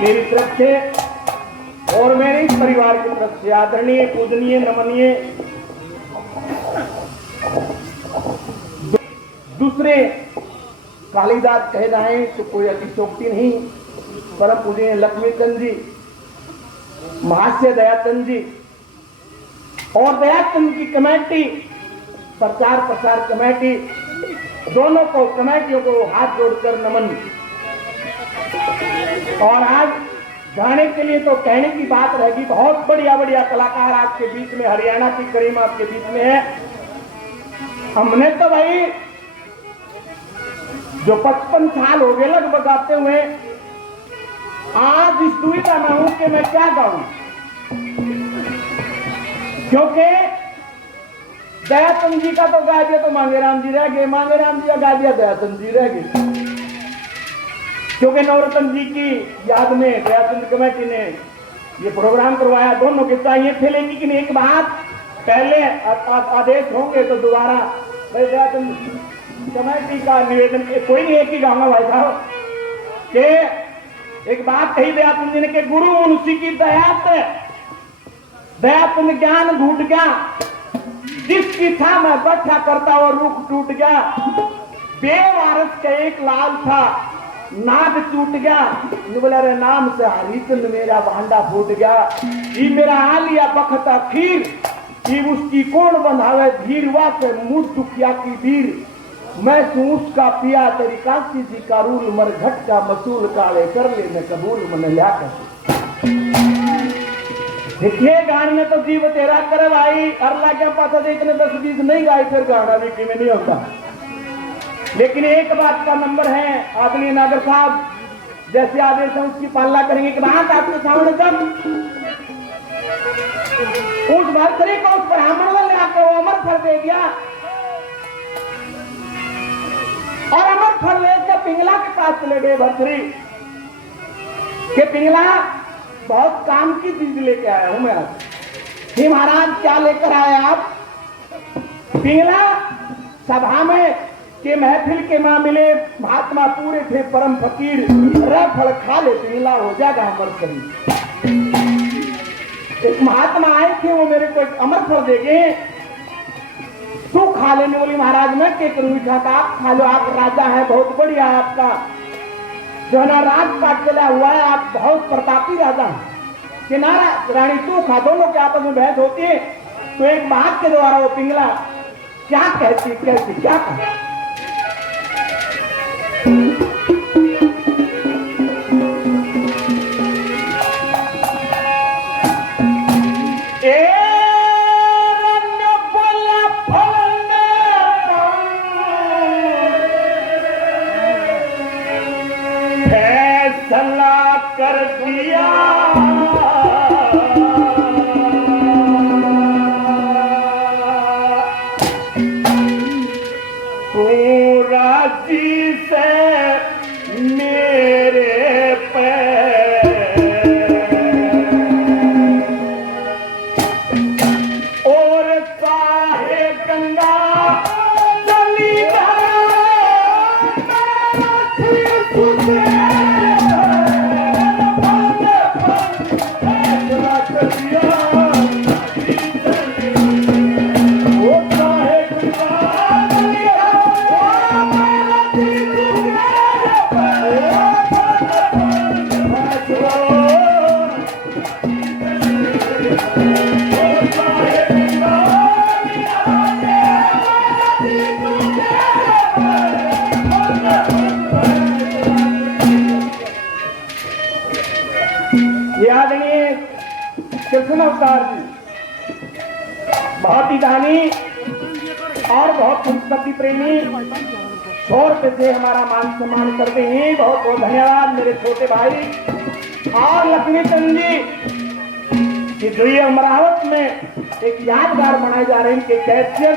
मेरी तरफ से और मेरे इस परिवार की तरफ से आदरणीय, पूजनीय, नमनीय दूसरे कालिदास कहे जाए तो कोई अतिशोक्ति नहीं, परम पूजनीय लक्ष्मीचंद जी, महाशय दयाचंद जी और दयाचंद की कमेटी, प्रचार प्रसार कमेटी, दोनों को कमेटियों को हाथ जोड़कर नमन। और आज गाने के लिए तो कहने की बात रहेगी, बहुत बढ़िया बढ़िया कलाकार आपके बीच में, हरियाणा की करीम आपके बीच में है। हमने तो भाई जो 55 साल हो गए लगभग गाते हुए, आज इस दुविधा में हूं कि मैं क्या गाऊं, क्योंकि दयाचंद जी का तो गा दिया तो मांगेराम जी रह गए, मांगेराम जी का गा दिया दयाचंद जी रह गए, क्योंकि नवरत्न जी की याद में दयाचंद कमेटी ने ये प्रोग्राम करवाया। दोनों के चाहिए थे, लेकिन एक बात, पहले आदेश होंगे तो दोबारा दयाचंद कमेटी का निवेदन, कोई नहीं, एक ही गाऊंगा भाई साहब, कि एक बात कही दयाचंद जी ने कि गुरु मुंशी की दयाचंद ज्ञान घूट गया, जिसकी था मैं बैठा करता और रुख टूट गया, बेवारस का एक लाल था नाग टूट गया, बोला रे नाम से हरिचंद मेरा भांडा फूट गया, ये मेरा आलिया बखता खीर, ये उसकी कौन बंधावे धीर, वासे मुझ दुखिया की भीर, मैं सूस का पिया तेरी काशी जी का रूल, मर घट का मसूल काले कर ले मैं कबूल मन लिया कर। देखिए गाने में तो जीव तेरा करे भाई, अरला क्या पता थे इतने 10-20 नहीं गाए, फिर गाना भी में नहीं होता। लेकिन एक बात का नंबर है, आदरणीय नागर साहब जैसे आदेश है उसकी पालना करेंगे। एक बात आपके सामने, जब उस भरतरी को उस ब्राह्मण ने आकर वो अमर फल दे दिया और अमर फल लेकर पिंगला के पास चले गए भरतरी के, पिंगला बहुत काम की चीज लेके आया हूं मैं आज। हे महाराज क्या लेकर आए आप? पिंगला सभा में के महफिल के मामले महात्मा पूरे थे परम फकीर, रह फल खा ले पिंगला हो जाएगा अमर शरीर। एक महात्मा आए थे, वो मेरे को एक अमर फल देंगे, तू खा लेने बोली। महाराज मैं क्या करूं, खाता आप खा लो, आप राजा है, बहुत बढ़िया आपका जो है ना राजपाट चला हुआ है, आप बहुत प्रतापी राजा हैं। कि नारा रानी तू खा, दोनों के आपस में बहस होती है, तो एक बात के द्वारा वो पिंगला क्या कहती क्या कहा, फैसला कर दिया तू राजी से मेरे पे, और चाहे गंगा चली कृष्ण अवतार जी बहुत ही दानी और बहुत संस्कृति प्रेमी, 100 रुपए से हमारा मान सम्मान करते हैं। बहुत बहुत धन्यवाद मेरे छोटे भाई और लक्ष्मीचंद जी कि जो ये अमरावत में एक यादगार बनाए जा रहे हैं कि कैशियर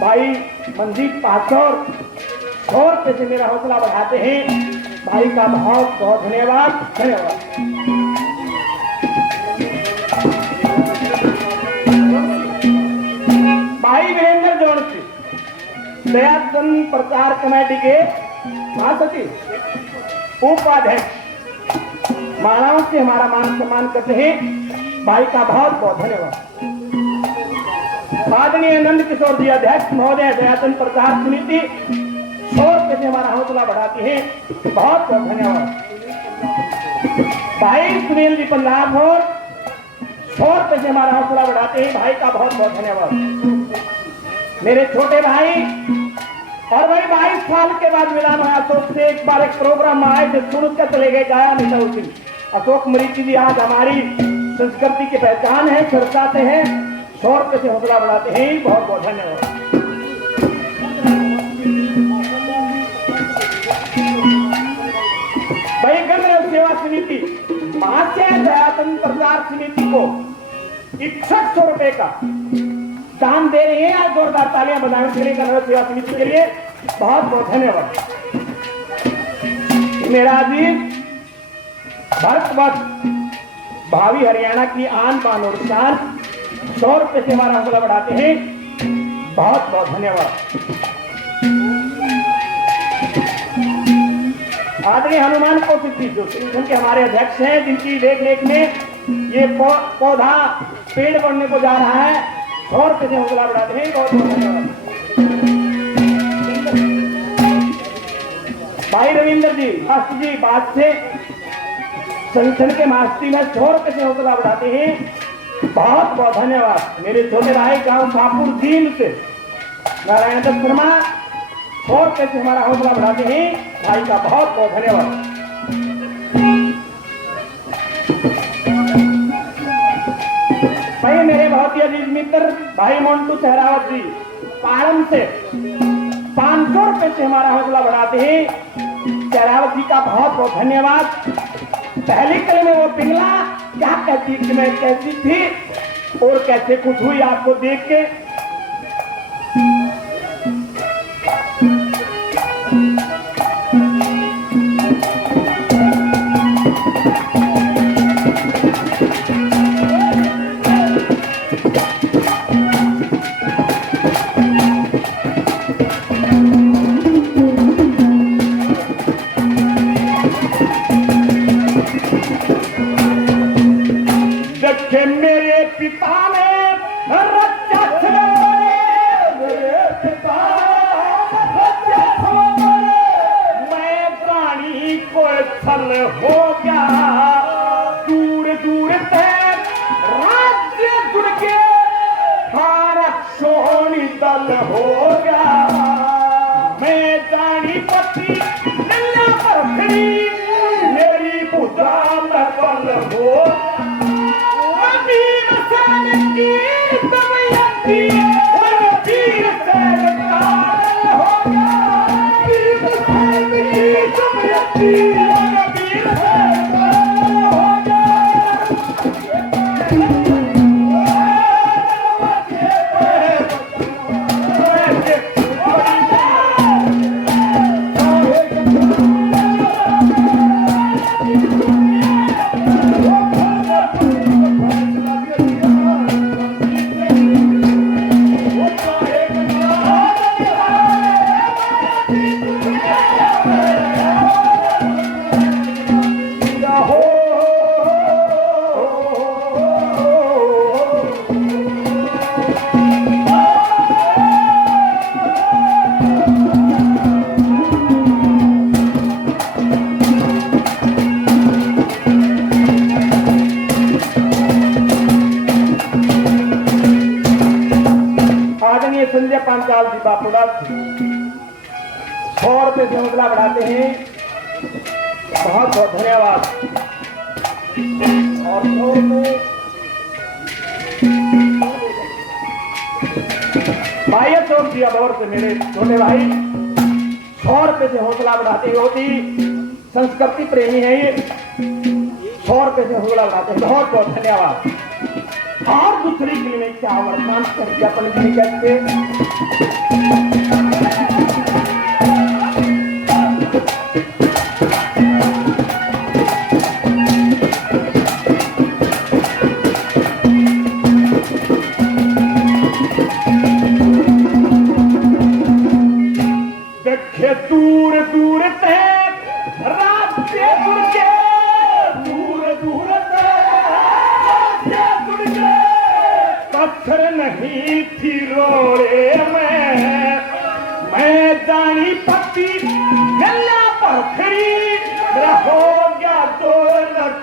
भाई मनजीत पासौर 100 रुपए से मेरा हौसला बढ़ाते हैं। भाई का बहुत बहुत धन्यवाद। भाई वीरेंद्र जोशी दयाचंद प्रचार कमेटी के महासचिव उपाध्यक्ष मालाओं से हमारा मान सम्मान करते हैं, भाई का बहुत बहुत धन्यवाद। आदरणीय नंद किशोर जी अध्यक्ष महोदय दयातन प्रचार समिति 100 रुपये से हमारा हौसला बढ़ाती है, बहुत बहुत धन्यवाद। भाई सुनील जी पंजाब और 100 रुपये से हमारा हौसला बढ़ाते हैं, भाई का बहुत बहुत धन्यवाद। मेरे छोटे भाई और भाई 22 साल के बाद मिला मैं अशोक से, एक बार एक प्रोग्राम में आए थे, सुन कर चले गए, गाया नहीं था उस दिन। अशोक मरीची जी आज हमारी संस्कृति की पहचान है, चर्चाते हैं, 100 रुपये से हौसला बढ़ाते हैं, बहुत बहुत धन्यवाद। भाई गणराज्य सेवा समिति महाशय दयातन प्रचार समिति को 6100 रुपए का दान दे रहे हैं। आज जोरदार तालियां बजाने के लिए गणराज्य सेवा समिति के लिए बहुत बहुत धन्यवाद। मेरा अजीज भारतवर्ष भावी हरियाणा की आन बान और शान 100 रुपये से हमारा हौसला बढ़ाते हैं, बहुत बहुत धन्यवाद। आदरणीय हनुमान कौशिक जी जो संगठन के हमारे अध्यक्ष हैं, जिनकी देख रेख में ये पौधा पेड़ बढ़ने को जा रहा है, 100 रुपये से हौसला बढ़ाते हैं, बहुत बहुत धन्यवाद। भाई रविंद्र जी मास्टर जी बात से संगठन के मास्टर में 100 रुपये से हौसला बढ़ाते हैं, बहुत बहुत धन्यवाद। मेरे छोटे भाई गांव शाहपुर जींद से नारायण दत्त शर्मा 100 रुपये से हमारा हौसला बढ़ाते हैं, भाई का बहुत बहुत धन्यवाद। भाई मेरे बहुत ही अजीज मित्र भाई मोन्टू सहरावत जी पालम से 500 रुपये से हमारा हौसला बढ़ाते हैं, सहरावत जी का बहुत बहुत धन्यवाद। पहली कल में वो पिंगला क्या कहती कि मैं कैसी थी और कैसे खुश हुई आपको देख के। मेरे पिता ने रचा मैं प्राणी को छल हो गया, दूर दूर तक राज्य जुड़ के आरक्षोणी दल हो गया। मैं जानी पति पर खड़ी मेरी बुझा में बल हो संजय पांचाल जी बापूदास 100 रुपये से हौसला बढ़ाते हैं, बहुत बहुत धन्यवाद। और 100 रुपये भाई अशोक जी अबौर से मेरे छोटे भाई 100 रुपये से हौसला बढ़ाते हैं, होती संस्कृति प्रेमी है ये, 100 रुपये से हौसला बढ़ाते हैं, बहुत बहुत धन्यवाद। और दूसरी के लिए क्या वर्तमान सत्यापन भी कहते देखे दूर दूर तक राज्य जुड़ के दूर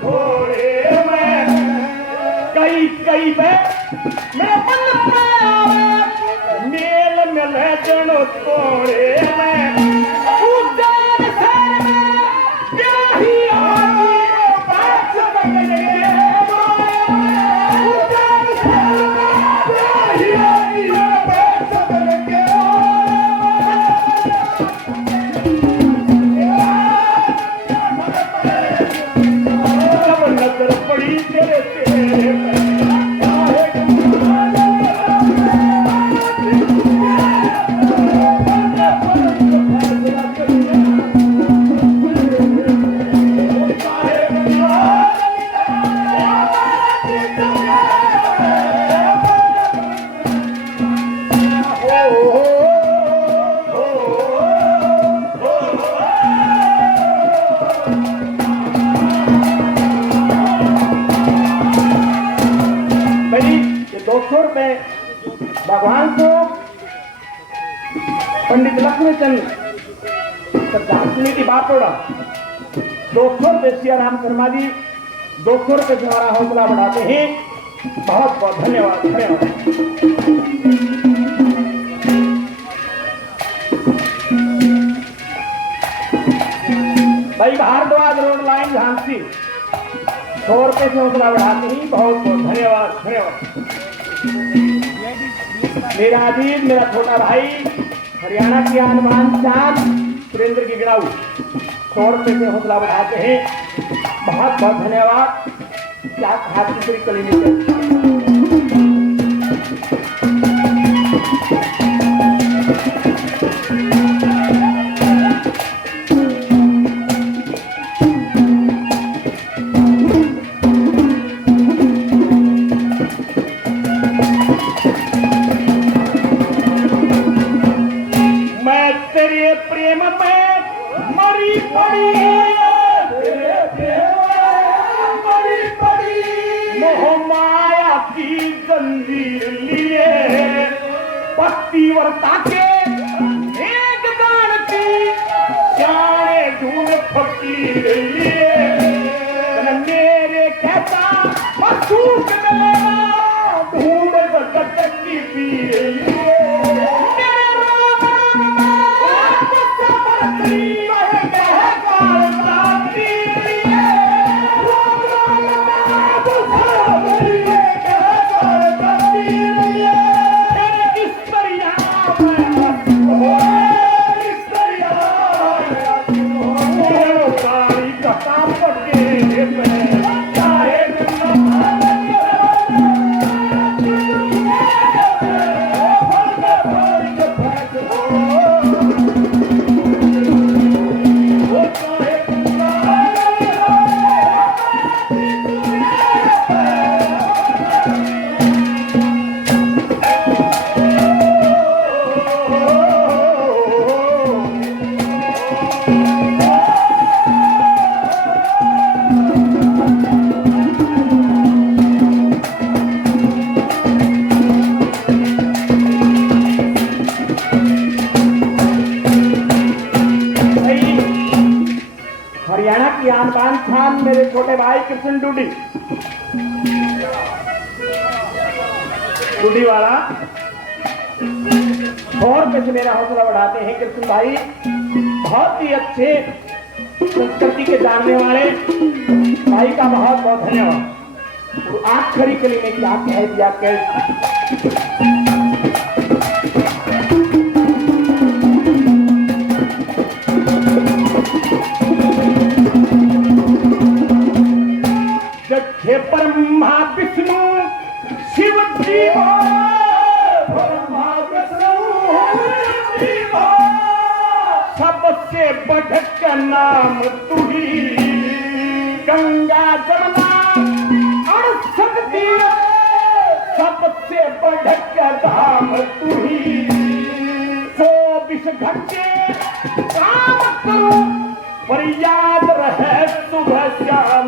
थोड़े में कई कई पे मेरे मन में आवे मेल मिले जनो थोड़े में उदार सर में यही आगी बात बदले उदार सर में यही बात बदले नजर पड़ी तेरे तेरे भगवान को पंडित लक्ष्मीचंद श्रीमती की बात होगा 200 रुपये सियाराम शर्मा जी 200 रुपये से हमारा हौसला बढ़ाते हैं। बहुत बहुत धन्यवाद धन्यवाद। भाई भारद्वाज रोड लाइन झांसी 100 रुपये से हौसला बढ़ाते हैं। बहुत बहुत धन्यवाद धन्यवाद। मेरा अजीज मेरा छोटा भाई हरियाणा की आनमान चांद सुरेंद्र की गिराऊ 100 रुपये से हौसला बढ़ाते हैं। बहुत बहुत धन्यवाद। क्या हाथ की पूरी कली नहीं मेरे छोटे भाई कृष्ण डूडी वाला 100 रुपये से मेरा हौसला बढ़ाते हैं। कृष्ण भाई बहुत ही अच्छे संस्कृति के जानने वाले भाई का बहुत बहुत धन्यवाद। आखिरी कली में क्या कह दिया हे ब्रह्मा विष्णु शिव जी ब्रह्मा विष्णु शिव सबसे बढ़ के नाम तू ही गंगा जमुना और शक्ति सबसे बढ़ के धाम तू ही 24 घंटे काम करो पर याद रहे सुबह शाम